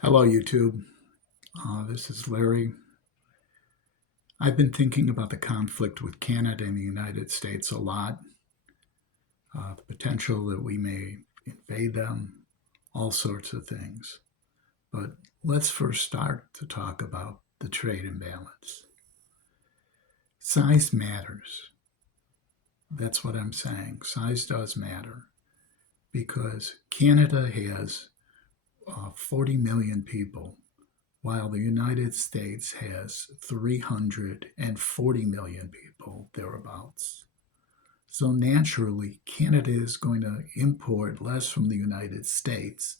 Hello, YouTube. This is Larry. I've been thinking about the conflict with Canada and the United States a lot, the potential that we may invade them, all sorts of things. But let's first start to talk about the trade imbalance. Size matters. That's what I'm saying. Size does matter because Canada has 40 million people while the United States has 340 million people, thereabouts. So naturally, Canada is going to import less from the United States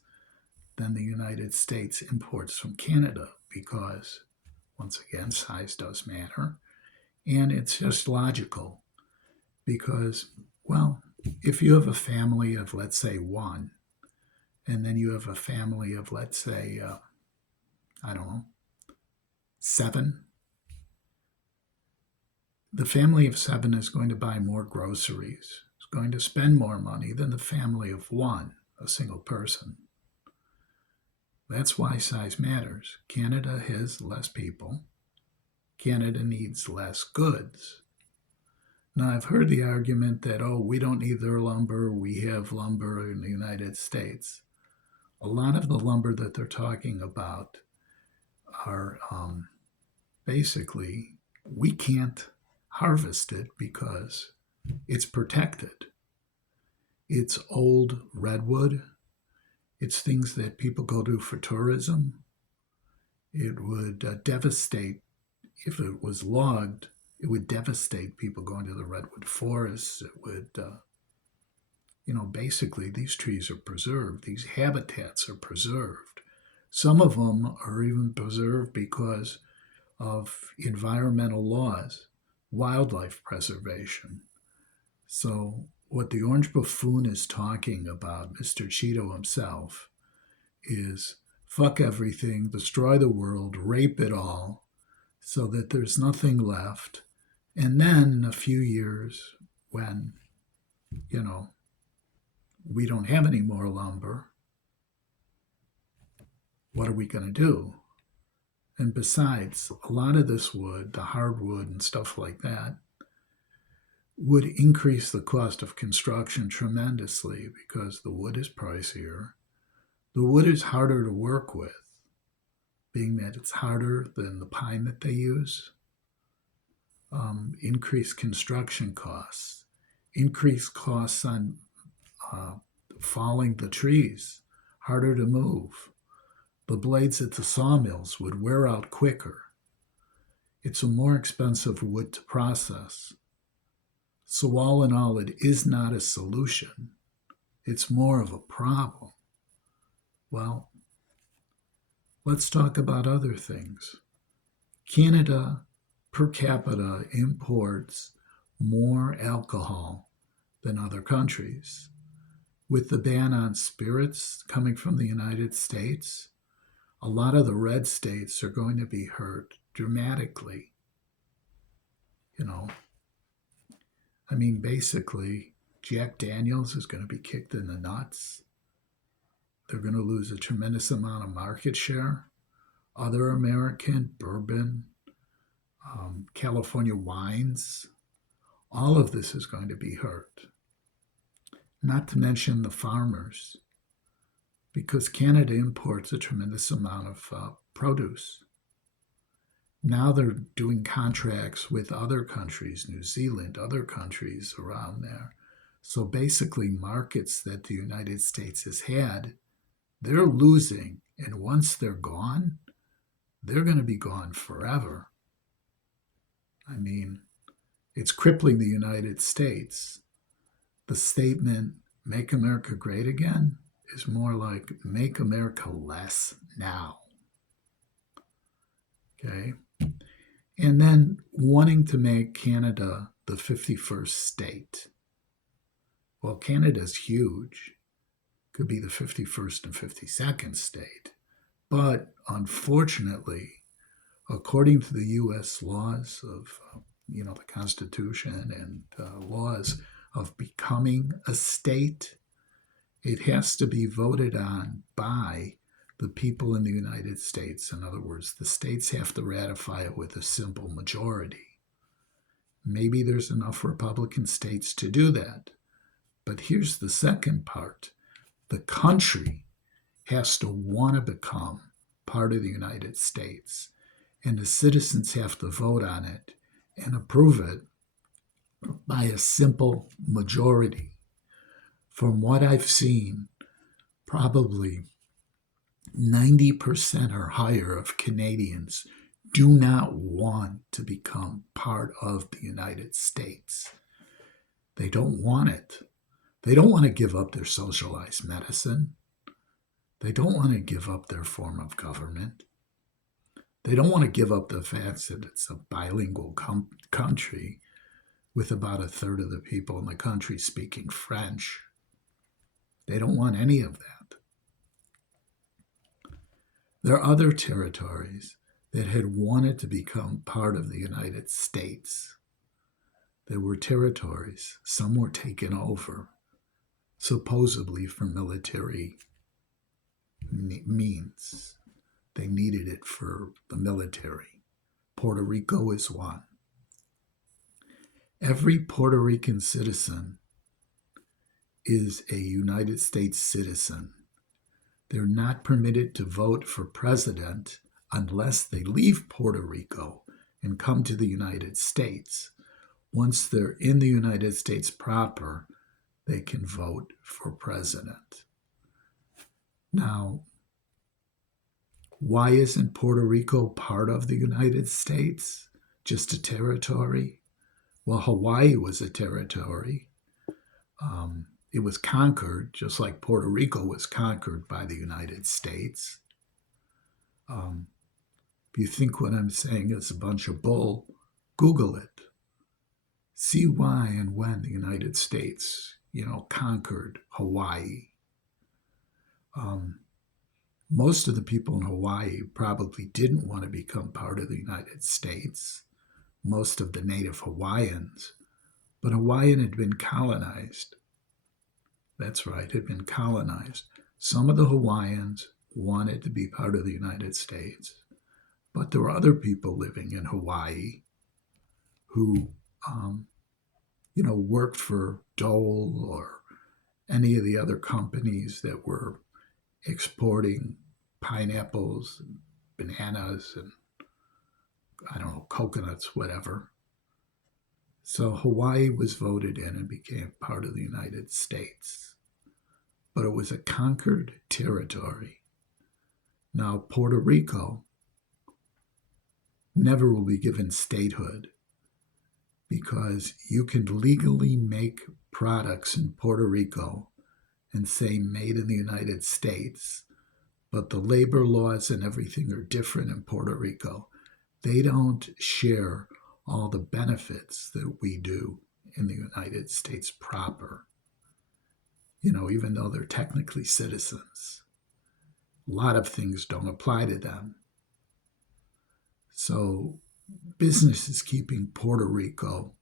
than the United States imports from Canada because, once again, size does matter. And it's just logical because, well, if you have a family of, let's say, one, and then you have a family of, let's say, I don't know, seven, the family of seven is going to buy more groceries, is going to spend more money than the family of one, a single person. That's why size matters. Canada has less people. Canada needs less goods. Now, I've heard the argument that, oh, we don't need their lumber, we have lumber in the United States. A lot of the lumber that they're talking about are basically, we can't harvest it because it's protected. It's old redwood. It's things that people go to for tourism. It would devastate, if it was logged, it would devastate people going to the redwood forests. It would, basically, these trees are preserved. These habitats are preserved. Some of them are even preserved because of environmental laws, wildlife preservation. So, what the Orange Buffoon is talking about, Mr. Cheeto himself, is fuck everything, destroy the world, rape it all, so that there's nothing left. And then in a few years, when, you know, we don't have any more lumber, what are we going to do? And besides, a lot of this wood, the hardwood and stuff like that, would increase the cost of construction tremendously because the wood is pricier. The wood is harder to work with, being that it's harder than the pine that they use. Increased construction costs, increased costs on falling the trees, harder to move. The blades at the sawmills would wear out quicker. It's a more expensive wood to process. So, all in all, it is not a solution. It's more of a problem. Well, let's talk about other things. Canada, per capita, imports more alcohol than other countries. With the ban on spirits coming from the United States, a lot of the red states are going to be hurt dramatically. Basically, Jack Daniels is going to be kicked in the nuts. They're going to lose a tremendous amount of market share. Other American bourbon, California wines, all of this is going to be hurt. Not to mention the farmers, because Canada imports a tremendous amount of produce. Now they're doing contracts with other countries, New Zealand, other countries around there. So basically, markets that the United States has had, they're losing. And once they're gone, they're going to be gone forever. It's crippling the United States. The statement, make America great again, is more like make America less now. Okay? And then wanting to make Canada the 51st state. Well, Canada's huge. Could be the 51st and 52nd state. But unfortunately, according to the U.S. laws of, the Constitution and laws of becoming a state, it has to be voted on by the people in the United States, in other words, the states have to ratify it with a simple majority. Maybe there's enough Republican states to do that. But here's the second part. The country has to want to become part of the United States, and the citizens have to vote on it and approve it by a simple majority. From what I've seen, probably 90% or higher of Canadians do not want to become part of the United States. They don't want it. They don't want to give up their socialized medicine. They don't want to give up their form of government. They don't want to give up the fact that it's a bilingual country with about a third of the people in the country speaking French. They don't want any of that. There are other territories that had wanted to become part of the United States. There were territories, some were taken over, supposedly for military means. They needed it for the military. Puerto Rico is one. Every Puerto Rican citizen is a United States citizen. They're not permitted to vote for president unless they leave Puerto Rico and come to the United States. Once they're in the United States proper, they can vote for president. Now, why isn't Puerto Rico part of the United States? Just a territory? Well, Hawaii was a territory. It was conquered, just like Puerto Rico was conquered by the United States. If you think what I'm saying is a bunch of bull, Google it. See why and when the United States, conquered Hawaii. Most of the people in Hawaii probably didn't want to become part of the United States. Most of the native Hawaiians. But Hawaii had been colonized. That's right, had been colonized. Some of the Hawaiians wanted to be part of the United States. But there were other people living in Hawaii who, worked for Dole or any of the other companies that were exporting pineapples and bananas and, coconuts, whatever. So Hawaii was voted in and became part of the United States. But it was a conquered territory. Now, Puerto Rico never will be given statehood because you can legally make products in Puerto Rico and say made in the United States, but the labor laws and everything are different in Puerto Rico. They don't share all the benefits that we do in the United States proper, even though they're technically citizens. A lot of things don't apply to them. So business is keeping Puerto Rico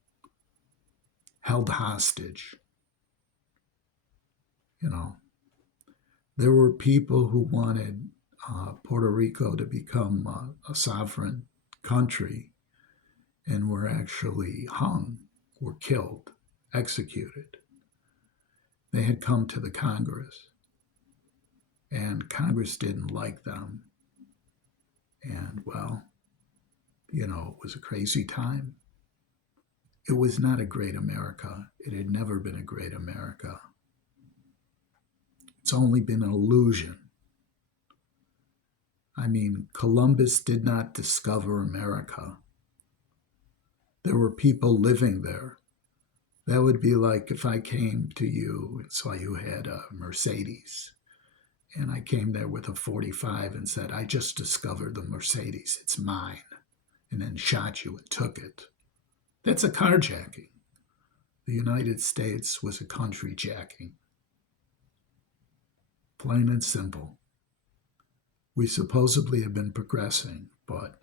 held hostage. There were people who wanted Puerto Rico to become a sovereign country and were actually hung, were killed, executed. They had come to the Congress, and Congress didn't like them. And, it was a crazy time. It was not a great America. It had never been a great America. It's only been an illusion. Columbus did not discover America. There were people living there. That would be like if I came to you and saw you had a Mercedes, and I came there with a 45 and said, I just discovered the Mercedes, it's mine, and then shot you and took it. That's a carjacking. The United States was a country jacking. Plain and simple. We supposedly have been progressing, but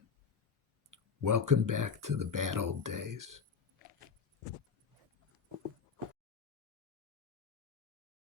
welcome back to the bad old days.